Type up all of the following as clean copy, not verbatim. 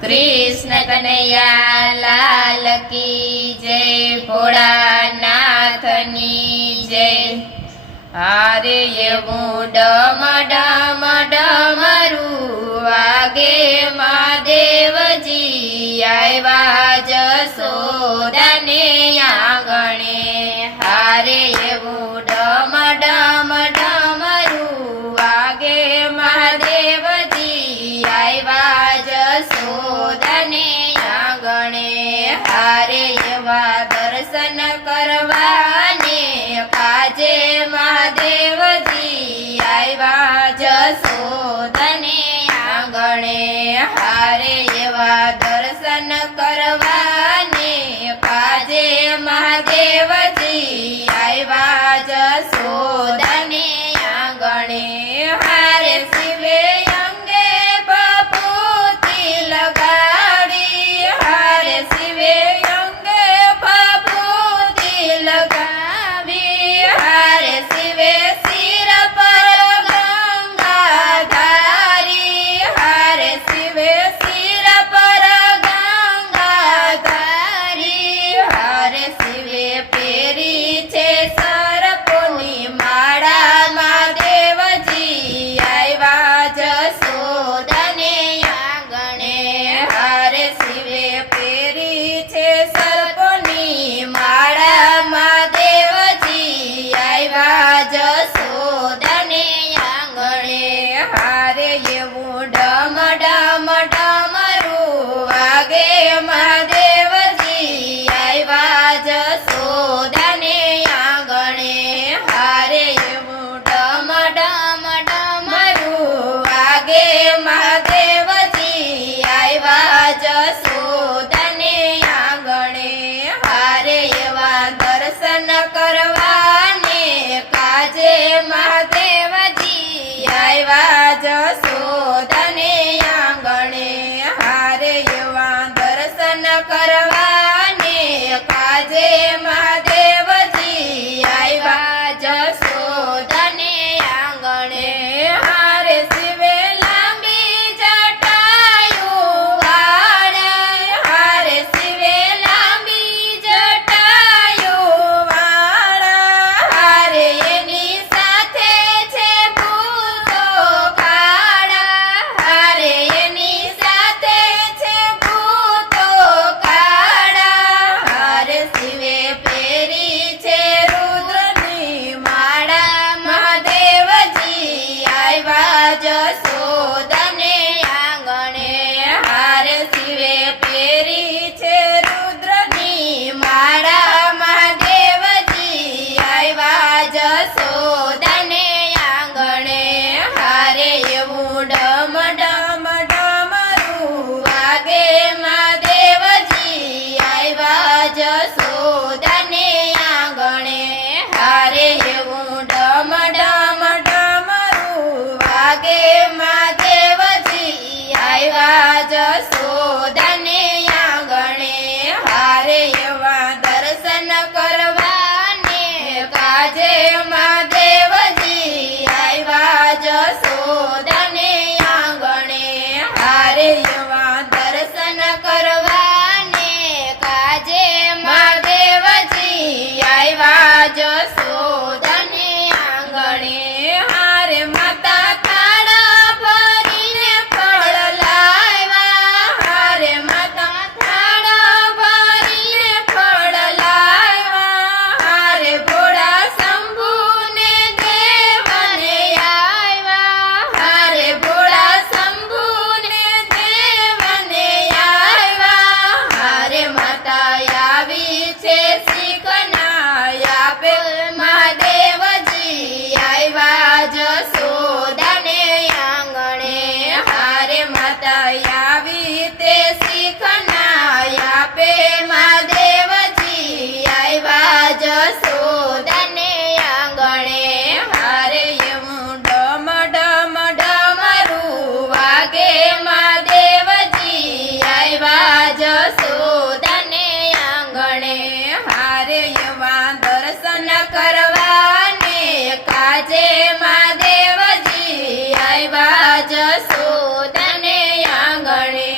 कृष्ण कन्हैया लाल की जय, भोळानाथनी जय। हारे एवं डम डम डमरू वागे महादेवजी आव्या जसोदाने आंगणे। हारे एवं डम डम डमरू वागे महादेवजी आव्या जसोदाने आंगणे। हारे एवा दर्शन करवाने काजे महादेवजी आव्या जसोदाने आंगणे। हारे एवा दर्शन करवाने काजे महादेवजी आव्या जसोदाने आंगणे। हारे शिवे अंगे भभूति लगाड़ी, हारे शिवे अंगे भभूति लगावी। हारे शिवे सिर पर गंगा धारी, हारे शिवे सिर पर गंगा धारी। हारे शिवे पेरी छे सरपोनी माळा महादेवजी आव्या जसोदाने आंगणे। हारे शिवे पेरी छे सरपोनी माळा महादेवजी आव्या जसोदाने आंगणे। हारे एवं डम डम डमरू वागे महादेवजी आव्या जसोदाने आंगणे। हारे एवं डम डम डमरू वागे महादेवजी आव्या जसोदाने आंगणे। हारे एवा दर्शन करवाने काजे महादेवजी आव्या जसोदाने आंगणे। हारे एवा दर्शन करवाने काजे महादेवजी आव्या जसोदाने आंगणे। हारे शिवे लांबी जटायु वाळा, हारे शिवे लांबी जटायु वाळा। हारे एनी साथे छे भूतो काळा, हारे एनी साथे छे भूतो काळा। हारे शिवे पेरी छे रुद्રની માળા महादेवजी आव्या जसोदाने आंगणे। हारे शिवे पेरी छे रुद्રની માળા महादेवजी आव्या जसोदाने आंगणे। हारे एवं डम डम डमरू वागे महादेवजी आव्या जसोदाने आंगणे। हारे एवं डम डम डमरू वागे महादेवजी आव्या जसोदाने आंगणे। हारे एवा दर्शन करवाने काजे महादेवजी आव्या जसोदाने आंगणे। हारे एवा दर्शन करवाने काजे महादेवजी आव्या जसोदाने आंगणे। हारे माता थाळा भरीने फळ लाव्या, हारे माता थाळा भरीने फळ लाव्या। हारे भोळा शंभूने देवने आव्या, हारे भोळा शंभूने देवने आव्या। हारे माता यावी छे शिकना यापे महादेवजी आव्या जसोदाने आंगणे। हारे माता यावी ते शिकना यापे महादेवजी आव्या जसोदाने आंगणे। हारे एवं डम डम डमरू वागे महादेवजी आव्या जसोदाने आंगणे। हारे एवा दर्शन करवाने काजे महादेवजी आव्या जसोदाने आंगणे।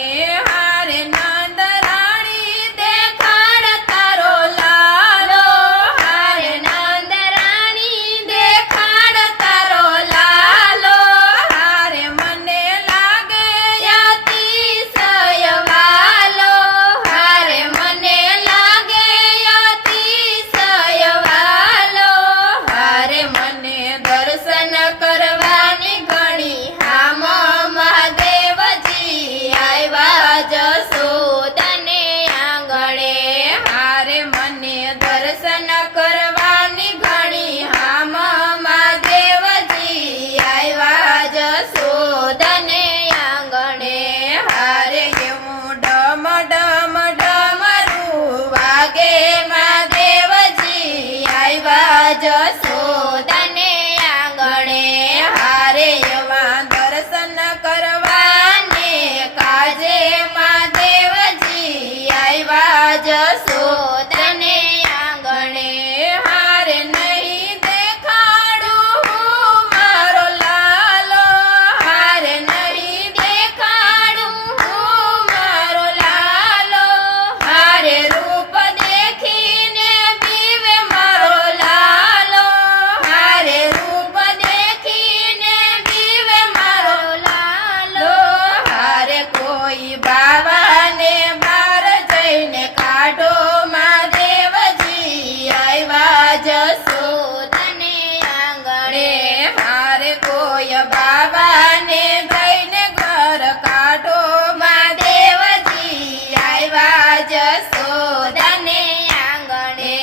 કોઈ બાવાને બાર જઈને કાઢો મહાદેવજી આવ્યા જશોદાને આંગણે મારે કોઈ બાવાને જઈને ઘર કાઢો મહાદેવજી આવ્યા જશોદાને આંગણે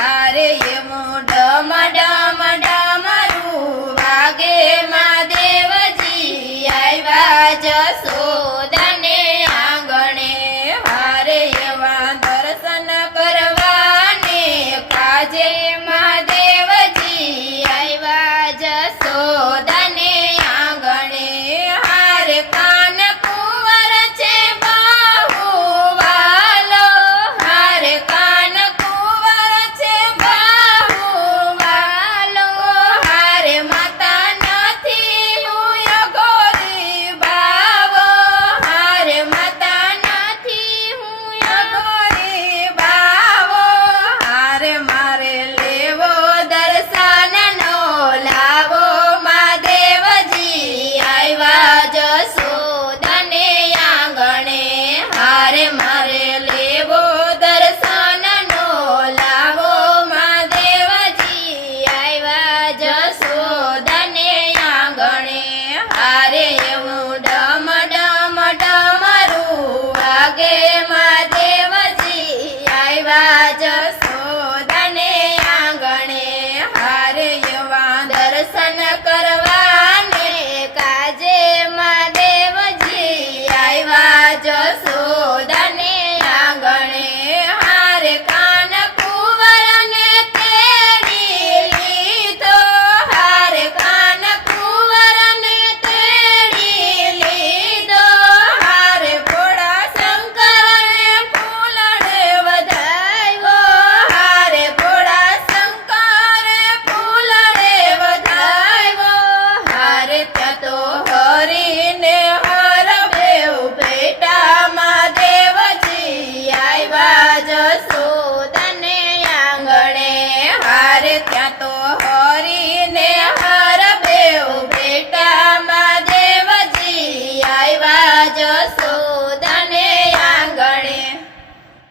હારે એમું ડમ ડમ ડમરું વાગે મહાદેવજી આવ્યા જશોદાને આંગણે હારે એવા દર્શન કરવાને કાજે મહાદેવજી આવ્યા જશોદાને આંગણે હારે કાન કુંવર છે બાહુ વાલો હારે કાન કુંવર છે બાહુ વાલો હારે માતા નથી હું અઘોરી બાવો હારે માતા નથી હું અઘોરી બાવો હારે મારે લેવો દર્શનનો લાવો મહાદેવજી આવ્યા જશોદાને આંગણે હારે મારે લેવો દર્શનનો લાવો મહાદેવજી આવ્યા જશોદાને આંગણે હારે એવું ડમ ડમ ડમરું વાગે મહાદેવજી આવ્યા જશોદાને આંગણે હારે એવા દર્શન કરવાને કાજે મહાદેવજી આવ્યા જશોદાને